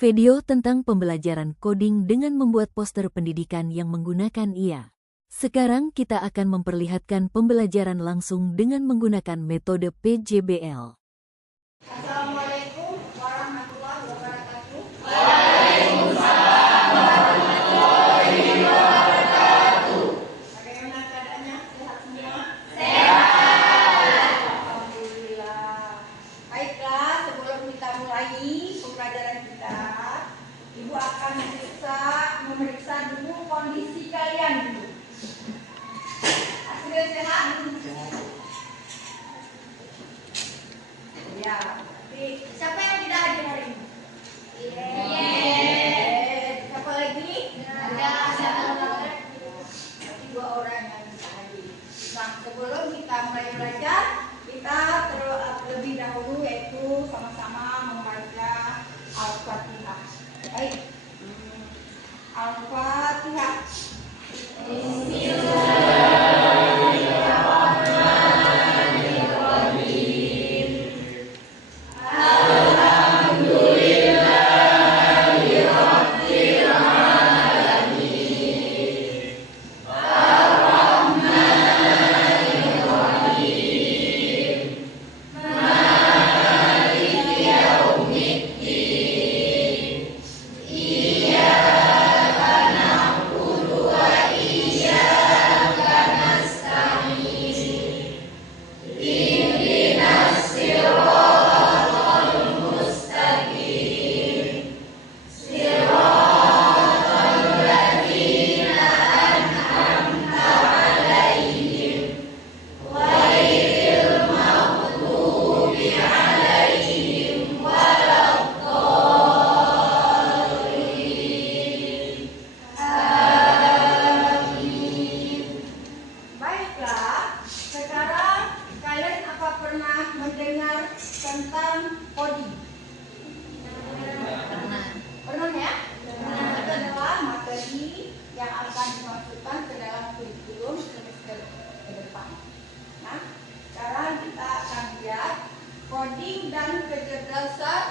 Video tentang pembelajaran coding dengan membuat poster pendidikan yang menggunakan IA. Sekarang kita akan memperlihatkan pembelajaran langsung dengan menggunakan metode PJBL. Assalamualaikum warahmatullahi wabarakatuh. Waalaikumsalam warahmatullahi wabarakatuh. Bagaimana keadaannya? Sehat semua? Sehat. Alhamdulillah. Baiklah, sebelum kita mulai pembelajaran kita, Ibu akan memeriksa dulu kondisi kalian dulu. Hasil sehat? Ya, siapa yang tidak hadir hari ini? Siapa lagi? Berarti 2 orang yang bisa hadir. Nah, sebelum kita mulai belajar, kita terlebih dahulu yaitu sama-sama membaca Al-Fatihah. Baik. Al-Fatihah. Baiklah, sekarang kalian apa pernah mendengar tentang coding? Pernah ya? Itu adalah materi yang akan dimasukkan ke dalam kurikulum semester ke depan. Nah, sekarang kita akan lihat coding dan kecerdasan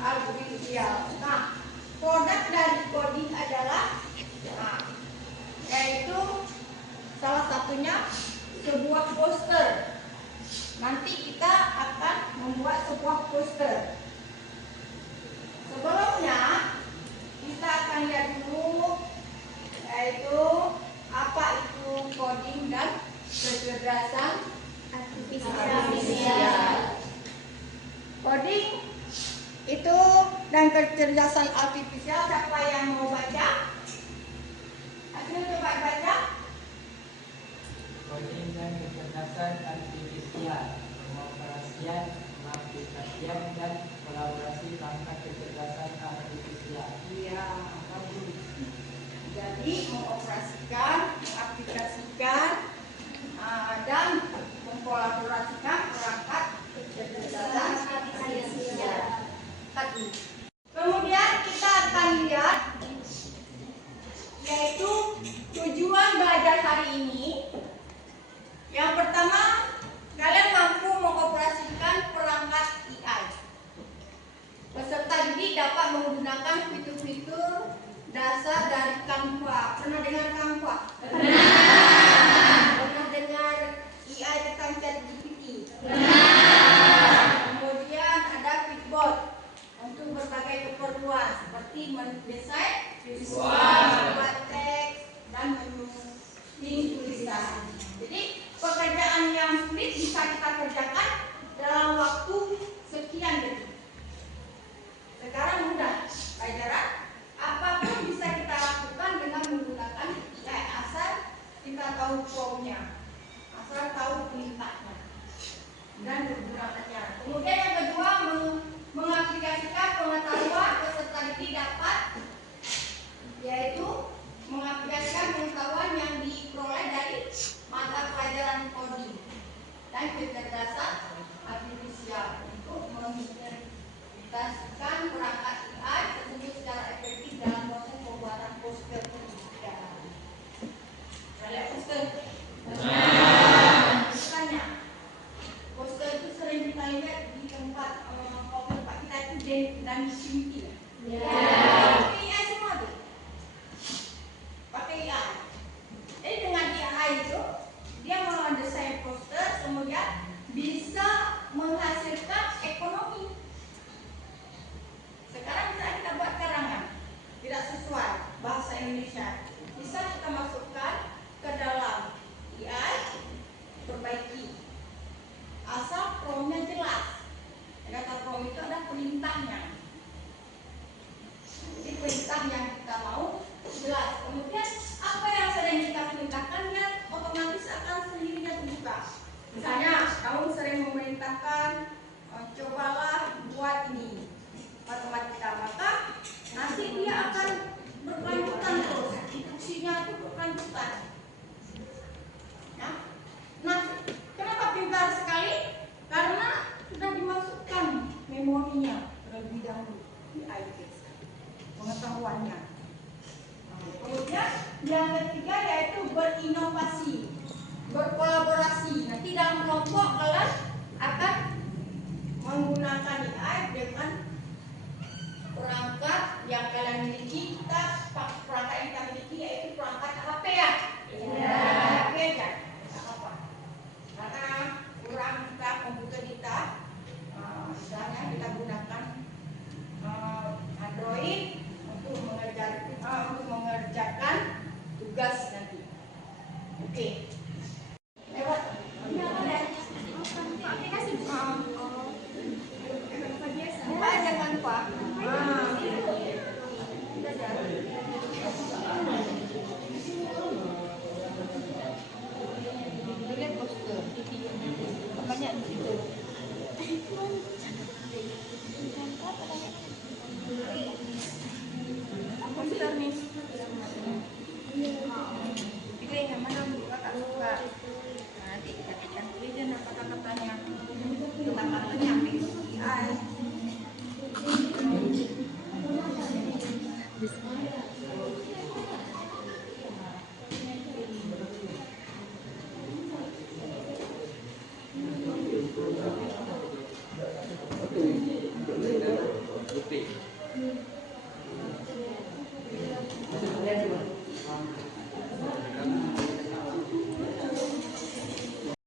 artifisial. Nah, produk dari coding adalah yaitu salah satunya sebuah poster. Nanti kita akan membuat sebuah poster. Sebelumnya kita akan lihat dulu yaitu apa itu coding dan kecerdasan artifisial. Coding itu dan kecerdasan artifisial, siapa yang mau baca? Ayo coba baca. Coding dan kecerdasan artifisial, pengoperasian, pengaplikasian, dan kolaborasi perangkat kecerdasan artifisial. Iya, bagus. Jadi mengoperasikan, mengaplikasikan, dan mengkolaborasikan perangkat kecerdasan artifisial. Kemudian kita akan lihat yaitu tujuan belajar hari ini. Yang pertama, kalian mampu mengoperasikan perangkat AI. Peserta didik dapat menggunakan fitur-fitur dasar dari Canva. Pernah dengar Canva? Pernah dengar AI tentang ChatGPT? Kemudian ada Flipboard untuk berbagai keperluan seperti mendesain visual, membuat teks, dan menyusun tulisan. Jadi pekerjaan yang sulit bisa kita kerjakan dalam waktu sekian detik. Sekarang mudah, pelajaran apapun bisa kita lakukan dengan menggunakan AI asal kita tahu promptnya, asal tahu perintahnya dan menggunakannya. Kemudian yang kedua, mengaplikasikan pengetahuan peserta didik dapat, yaitu mengaplikasikan pengetahuan yang diperoleh dari mata pelajaran coding dan kecerdasan artifisial. bikin? Pakai AI semua tuh. Pakai AI. Jadi dengan AI itu dia mendesain poster, kemudian bisa menghasilkan ekonomi. Sekarang misalnya kita buat karangan tidak sesuai bahasa Indonesia, bisa kita masukkan ke dalam AI, perbaiki. Asal promnya jelas. Kata prom itu ada perintahnya. Jadi perintah yang kita mau jelas. Kemudian apa yang sering kita perintahkan dia otomatis akan sendirinya terbuka. Misalnya kamu sering memerintahkan cobalah buat ini matematika, maka nanti dia akan berkelanjutan terus. Instruksinya itu berkelanjutan. Nah, kenapa pintar sekali? Karena sudah dimasukkan memorinya terlebih dahulu di iPad, pengetahuannya. Kemudian yang ketiga yaitu berinovasi, berkolaborasi. Nanti dalam kelompok kalian akan menggunakan AI dengan perangkat yang kalian miliki. Perangkat yang kita miliki yaitu perangkat HP ya. HP kan, apa? Karena kurang kita komputer kita, misalnya kita gunakan Android untuk mengerjakan tugas nanti. Oke. Lewat. Jangan lupa. Lihat poster. Banyak di situ. Poster nih. Pilih yang mana kakak suka. Nanti kita tulisin apa kata-katanya. Kata-katanya AI.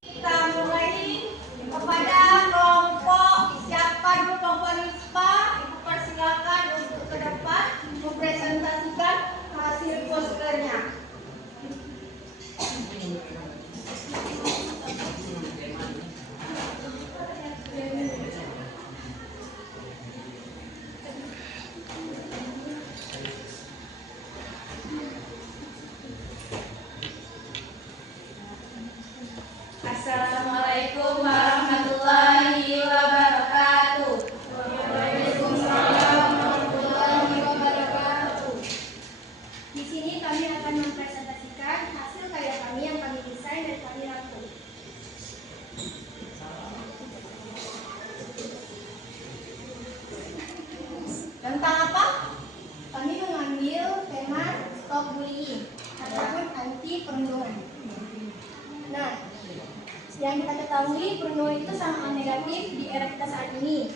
Kita mulai kepada kelompok siapa dulu kelompok NISPA, dipersilakan untuk ke depan mempresentasikan hasil posternya. Assalamualaikum warahmatullahi wabarakatuh. Waalaikumsalam warahmatullahi wabarakatuh. Di sini kami akan mempresentasikan hasil karya kami yang kami desain dan kami rangkum. Tentang apa? Kami mengambil tema stop bullying ataupun anti perundungan. Nah, yang kita ketahui perundungan itu sangat negatif di era kita saat ini.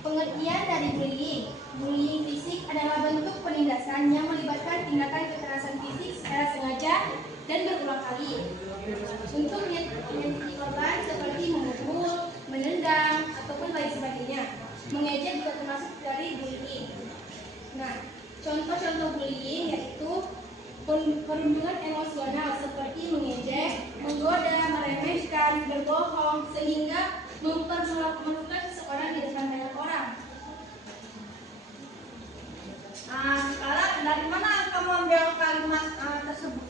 Pengertian dari bullying fisik adalah bentuk penindasan yang melibatkan tindakan kekerasan fisik secara sengaja dan berulang kali. Untuk menyakiti korban seperti memukul, menendang, ataupun lain sebagainya. Mengejek juga termasuk dari bullying. Nah, contoh-contoh bullying yaitu perundungan emosional seperti mengejek, menggoda, meremehkan, berbohong, sehingga mempermalukan seseorang di depan banyak orang. Sekarang dari mana kamu ambil kalimat tersebut?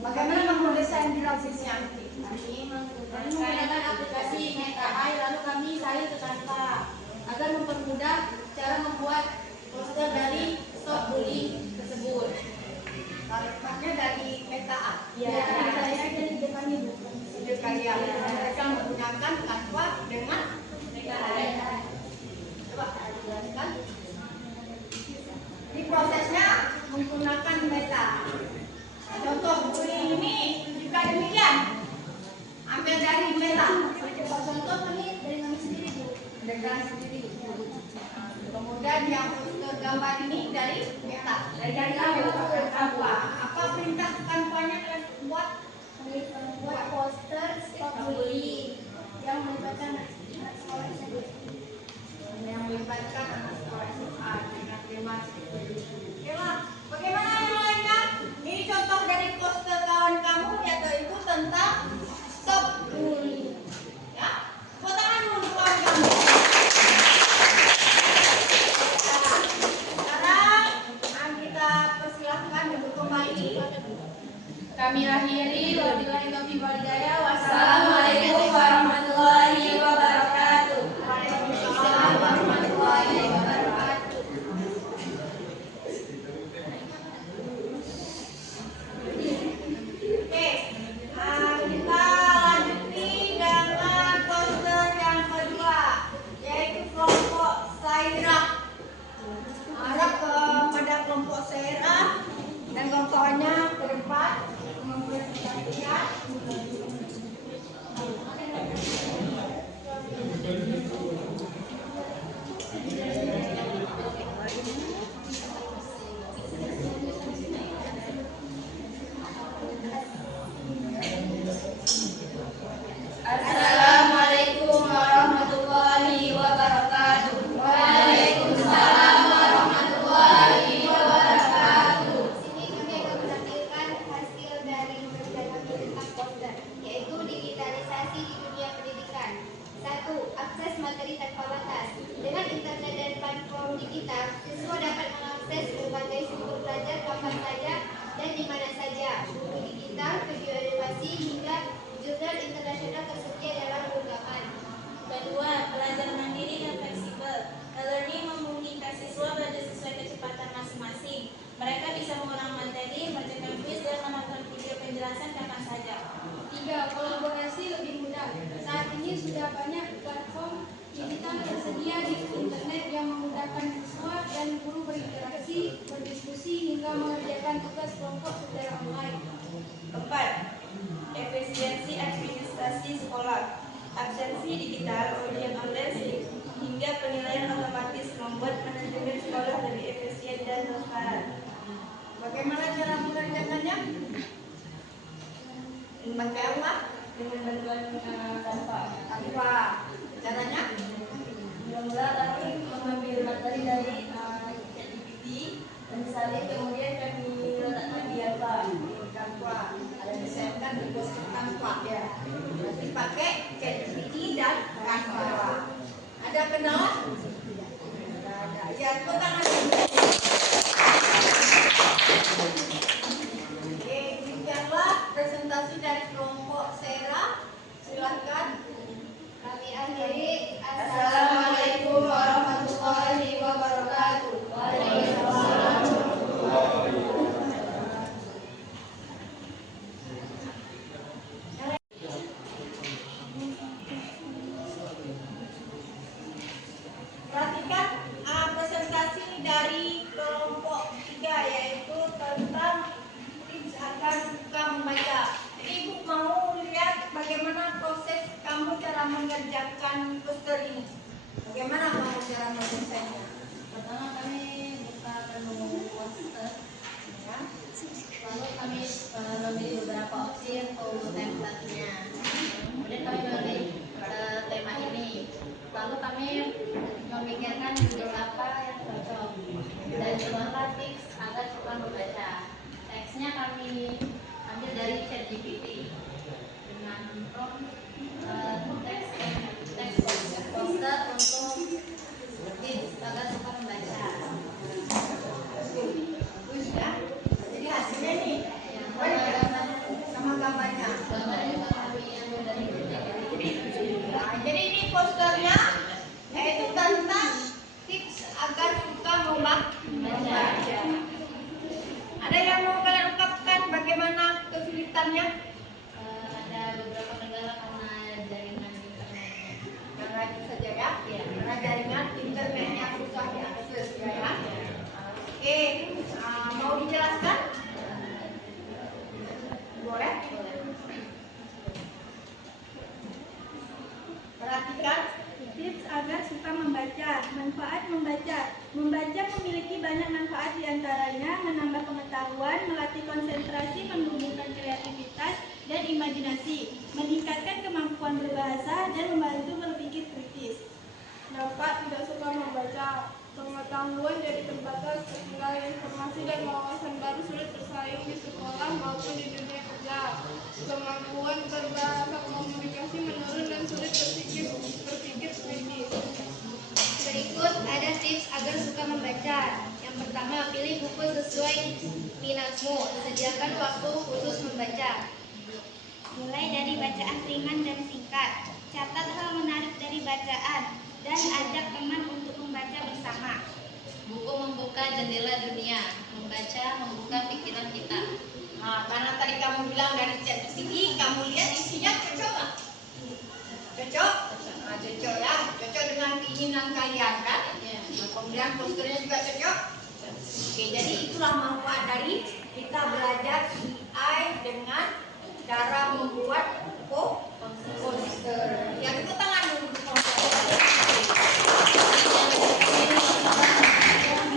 Bagaimana kamu desain grafisnya? Kami menggunakan aplikasi Meta AI, lalu kami salin ke Canva agar mempermudah cara membuat poster dari stop bullying tersebut. Kalimatnya dari Meta AI. Ya, saya dari depan ibu. Ide kalian mereka menggunakan Canva dengan Meta AI. Coba jelaskan. Ini prosesnya menggunakan Meta. Contoh bullying ini jika demikian ambil dari Meta. Contoh kami dari kami sendiri bu. Dengan sendiri. Kemudian yang poster gambar ini dari kita. Dari Canva. Apa perintah Canva-nya kalian buat? Buat poster stop bullying yang melibatkan anak sekolah SMA. Yang melibatkan anak sekolah SMA dengan tema Oke lah. Bagaimana yang lainnya? Ini contoh dari poster kawan kamu yaitu tentang stop bullying. Ya, tepuk tangan untuk kawan kamu. Sekarang kita persilahkan untuk kembali. Kami akhiri, wabillahi taufiq wal hidayah. Wassalamualaikum warahmatullahi wabarakatuh. Waalaikumsalam warahmatullahi wabarakatuh. Oke, kita lanjuti dengan poster yang kedua, yaitu kelompok Sairah. Harap kepada kelompok Sairah dan kawan-kawannya ke depan mempresentasikan. Assalamualaikum warahmatullahi wabarakatuh. Waalaikumsalam warahmatullahi wabarakatuh. Di sini kami akan menampilkan hasil dari penelitian kami tentang poster, yaitu digitalisasi di dunia pendidikan. 1. Akses materi tanpa batas. Dengan internet dan platform digital, siswa dapat mengakses berbagai sumber belajar kapan saja dan di mana saja. Buku digital, video animasi, hingga jurnal internasional tersedia dalam genggaman. Kedua, belajar mandiri dan fleksibel. E-learning memungkinkan siswa belajar sesuai kecepatan masing-masing. Mereka bisa mengulang materi, mengerjakan kuis, dan menonton video penjelasan kapan saja. 3. Kolaborasi lebih mudah. Saat ini sudah banyak platform digital tersedia di internet yang memudahkan siswa dan guru berinteraksi, berdiskusi, hingga mengerjakan tugas kelompok secara online. 4. Efisiensi administrasi sekolah. Absensi digital, ujian online, hingga penilaian otomatis membuat manajemen sekolah lebih efisien dan transparan. Bagaimana cara mengerjakannya? Pakai apa? Dengan bantuan Canva. Tanpa caranya? Mula-mula kami mengambil materi dari ChatGPT dan salin, kemudian kami letakkan di Canva. Tanpa ada disetkan di poster tanpa ya. Nanti pakai ChatGPT dan Canva. Ada kenalan? Ada. Ya, tepuk tangan. Oke, demikianlah presentasi dari kelompok Sera. Silakan. Kami akhiri. Assalamualaikum warahmatullahi wabarakatuh. Waalaikumsalam. Perhatikan presentasi dari kelompok 3, yaitu tentang tips agar suka membaca. Jadi Ibu mau lihat bagaimana proses kamu cara mengerjakan poster ini. Bagaimana kamu cara menyelesaikannya? Pertama kami buka menu poster, Ya. lalu kami memilih beberapa opsi untuk template-nya. Kemudian kami memilih tema ini. Lalu kami memikirkan judul apa yang cocok dan juga tips agar suka membaca. Teksnya kami ambil dari ChatGPT dengan prompt teks poster untuk tips agar suka membaca. Bagus ya. Jadi hasilnya nih. Sama gambarnya. Gambarnya juga kami ambil dari ChatGPT. Nah, jadi ini posternya yaitu tentang tips agar suka membaca. Ada yang mau kalian ungkapkan bagaimana membaca. Manfaat membaca. Membaca memiliki banyak manfaat, diantaranya menambah pengetahuan, melatih konsentrasi, menumbuhkan kreativitas dan imajinasi, meningkatkan kemampuan berbahasa, dan membantu berpikir kritis. Dampak tidak suka membaca. Pengetahuan jadi terbatas, ketinggalan informasi dan wawasan baru sulit bersaing di sekolah maupun di dunia kerja. Kemampuan berbahasa komunikasi menurun dan sulit berpikir kritis. Berikut ada tips agar suka membaca. Yang pertama, pilih buku sesuai minatmu. Sediakan waktu khusus membaca. Mulai dari bacaan ringan dan singkat. Catat hal menarik dari bacaan dan ajak teman untuk membaca bersama. Buku membuka jendela dunia. Membaca membuka pikiran kita. Nah, karena tadi kamu bilang dari ChatGPT, kamu lihat isinya cocok nggak? Cocok? Nah, cocok ya, cocok dengan keinginan kalian kan? Nah, kemudian posternya juga cocok. Oke, jadi itulah manfaat dari kita belajar AI dengan cara membuat poster. Yang itu tangan dulu.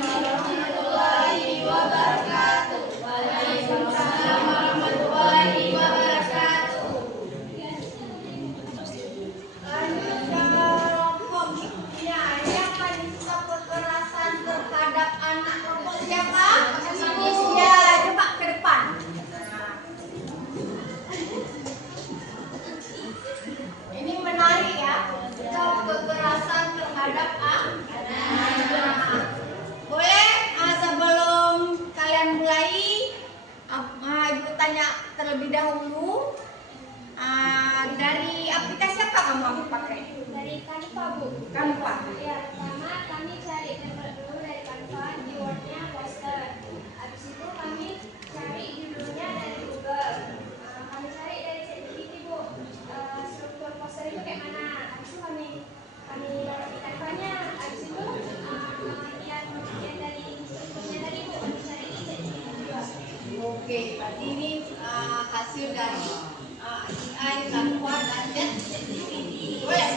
Warahmatullahi wabarakatuh. Waalaikumsalam warahmatullahi wabarakatuh. Lanjut kelompok berikutnya. Yang paling suka kekerasan terhadap anak, kelompok siapa? Ya, coba ke depan. Ini menarik ya. Kekerasan terhadap anak. Boleh sebelum kalian mulai, Ibu tanya terlebih dahulu. Dari aplikasi apa kamu pakai? Dari Canva, Bu. Canva. Ya, pertama kami cari template dulu dari Canva, keywordnya poster. Habis itu kami cari judulnya dari Google. Kami cari dari ChatGPT, Bu. Struktur poster itu kayak mana? Habis itu kami lihat di Canva-nya. Habis itu pengertian dari strukturnya tadi, Bu. Kami cari di ChatGPT juga. Oke, berarti ini hasil dari AI, Canva, dan ChatGPT. Boleh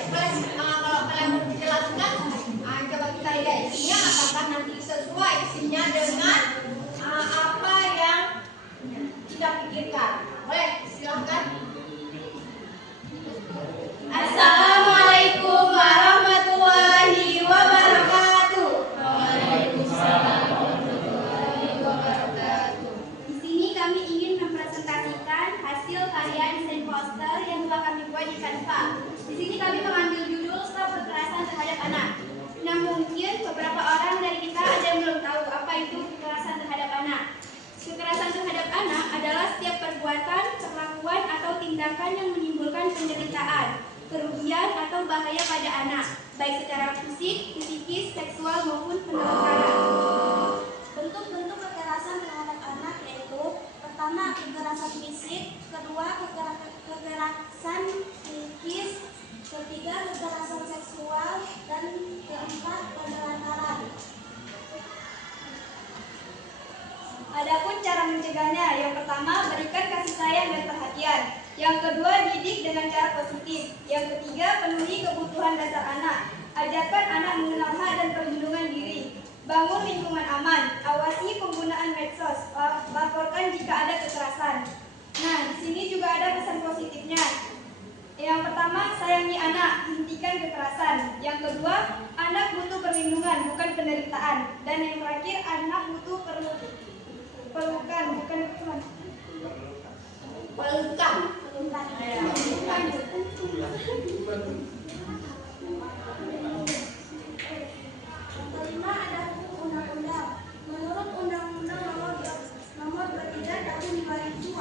kalau kalian mau dijelaskan, coba kita lihat isinya, apakah nanti sesuai isinya dengan apa yang kita pikirkan. Boleh, silahkan. Assalamualaikum warahmatullahi wabarakatuh. Di sini kami ingin mempresentasikan hasil karya desain poster yang telah kami buat di Canva. Di sini kami mengambil judul Stop Kekerasan Terhadap Anak. Nah, mungkin beberapa orang dari kita ada yang belum tahu apa itu kekerasan terhadap anak. Kekerasan terhadap anak adalah setiap perbuatan, perlakuan, atau tindakan yang menimbulkan penderitaan, kerugian, atau bahaya pada anak, baik secara fisik, psikis, seksual, maupun penelantaran. Bentuk-bentuk kekerasan terhadap anak yaitu pertama, kekerasan fisik, kedua, kekerasan psikis, ketiga, kekerasan seksual, dan keempat, penelantaran. Adapun cara mencegahnya, yang pertama, berikan kasih sayang dan perhatian. Yang kedua, didik dengan cara positif. Yang ketiga, penuhi kebutuhan dasar anak. Ajarkan anak mengenal hak dan perlindungan diri. Bangun lingkungan aman. Awasi penggunaan medsos. Laporkan jika ada kekerasan. Nah, di sini juga ada pesan positifnya. Yang pertama, sayangi anak, hentikan kekerasan. Yang kedua, anak butuh perlindungan, bukan penderitaan. Dan yang terakhir, anak butuh pelukan, bukan pelukan. Pelukan. Yang kelima ada hukum undang-undang. Menurut Undang-Undang Nomor 23 Tahun 2002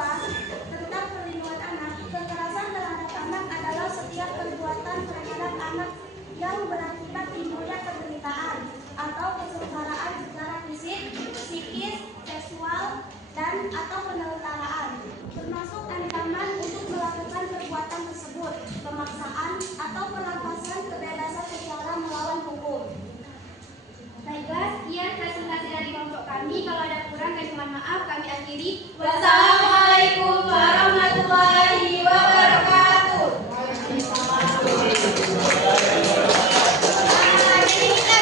tentang Perlindungan Anak, kekerasan terhadap anak adalah setiap perbuatan terhadap anak yang berakibat timbulnya penderitaan atau kesengsaraan secara fisik, psikis, seksual, dan atau penelantaraan, termasuk ancaman untuk melakukan perbuatan tersebut, pemaksaan atau perampasan kebebasan secara melawan hukum. Baiklah, sekian presentasi dari kelompok kami. Kalau ada kurang, kami mohon maaf. Kami akhiri. Wassalamualaikum warahmatullahi wabarakatuh. Jadi kita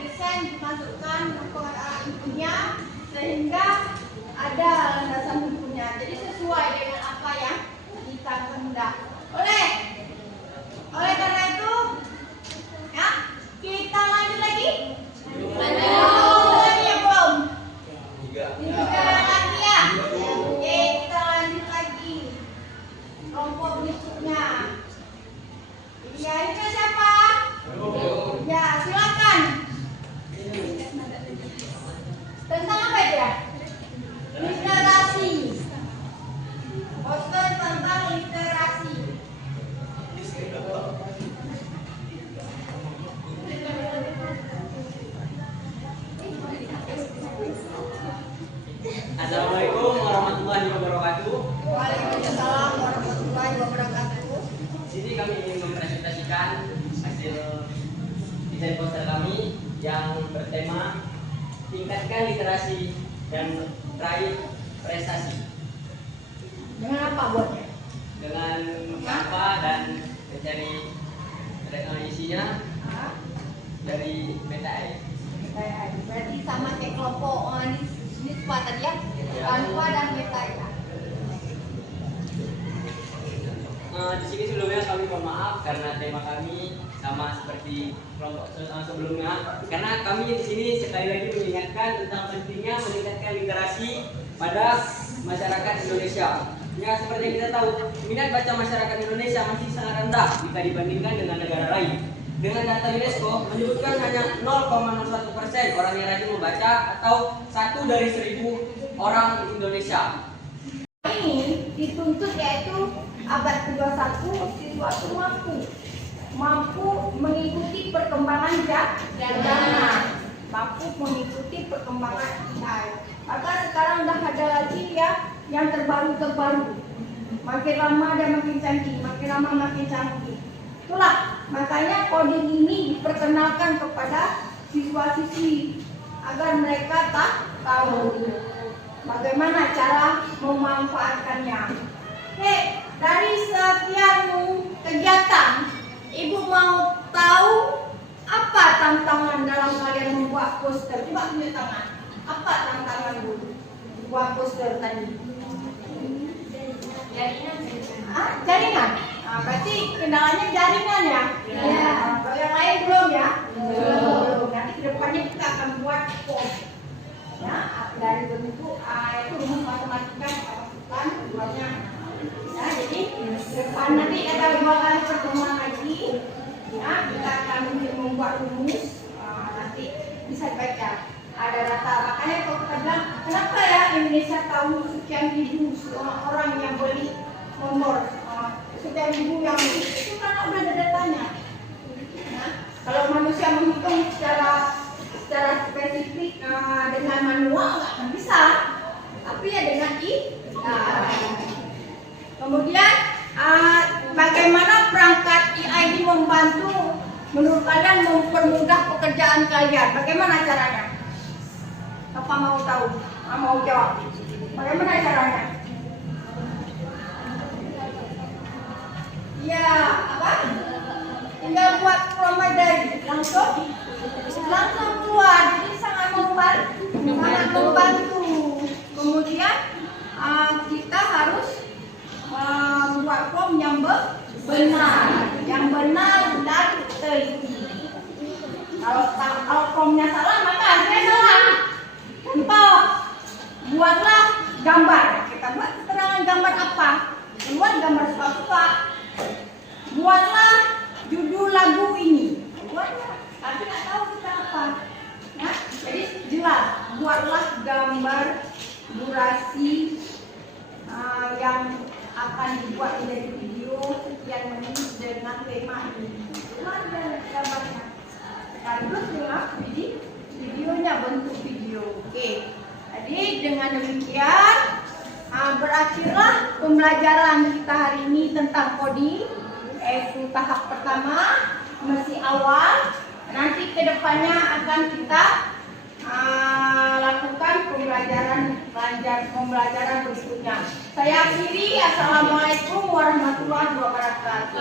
desain dimasukkan inpunya sehingga ada landasan bukunya. Jadi sesuai dengan apa yang kita kehendak. Oleh karena itu, ya kita lanjut lagi. Lanjut lagi ya belum? Tiga lagi ya. Oke, kita lanjut lagi. Kelompok berikutnya. Ya, ini siapa? Ya, silakan. Tentang apa itu ya? Literasi. Poster tentang literasi. Assalamualaikum warahmatullahi wabarakatuh. Waalaikumsalam warahmatullahi wabarakatuh. Di sini kami ingin mempresentasikan hasil desain poster kami yang bertema tingkatkan literasi dan raih prestasi. Dengan apa buatnya? Dengan apa dan mencari isinya Hah? dari PTI. Berarti sama kayak kelompok nispa tadi ya? Tanpa dan meta ya. Di sini sebelumnya kami mohon maaf karena tema kami sama seperti kelompok sebelumnya, karena kami di sini sekali lagi mengingatkan tentang pentingnya meningkatkan literasi pada masyarakat Indonesia. Ya, seperti yang kita tahu, minat baca masyarakat Indonesia masih sangat rendah jika dibandingkan dengan negara lain. Dengan data UNESCO menyebutkan hanya 0,01% orang yang rajin membaca atau 1 dari 1000 orang di Indonesia. Ini dituntut yaitu abad ke-21 siswa itu mampu mengikuti perkembangan zaman, mampu mengikuti perkembangan AI. Maka sekarang udah ada lagi ya yang terbaru, makin lama dan makin canggih, makin lama makin canggih. Itulah makanya coding ini diperkenalkan kepada siswa-siswi agar mereka tahu bagaimana cara memanfaatkannya. Oke, dari sekian kegiatan, Ibu mau tahu apa tantangan dalam kalian membuat poster? Coba tunjuk tangan. Apa tantangan Bu buat poster tadi? Jaringan. Berarti kendalanya jaringan ya? Iya. Kalau yang lain belum ya? Belum. Nanti kedepannya kita akan buat post. Ya, dari bentuk itu rumus matematika kita masukkan keduanya. Ya, jadi depan nanti ada 2 kali pertemuan lagi. Ya, kita akan membuat rumus. Nanti bisa dibaca. Ada data. Makanya kalau kita bilang, kenapa ya Indonesia tahu sekian ribu orang yang beli nomor, sekian ribu yang beli, itu karena udah ada datanya. Nah, kalau manusia menghitung secara spesifik dengan manual nggak akan bisa, tapi ya dengan kemudian bagaimana perangkat AI ini membantu menurut kalian mempermudah pekerjaan kalian? Bagaimana caranya? Apa mau tahu? Mau jawab? Bagaimana caranya? Ya, apa? Tinggal buat promedari langsung keluar. Jadi sangat membantu. Kemudian kita harus membuat form yang benar dan teliti. Kalau formnya salah maka hasilnya salah. Contoh, buatlah gambar. Kita buat keterangan gambar apa? Buat gambar suka-suka. Buatlah judul lagu ini. Buatlah, tapi nggak tahu kita apa. Nah, jadi jelas. Buatlah gambar durasi yang akan dibuat menjadi video sekian menit dengan tema ini. Ada gambarnya. Sekaligus dengan videonya, bentuk video. Oke. Jadi dengan demikian berakhirlah pembelajaran kita hari ini tentang coding, yaitu tahap pertama masih awal. Nanti kedepannya akan kita lakukan pembelajaran berikutnya. Saya akhiri. Assalamualaikum warahmatullahi wabarakatuh.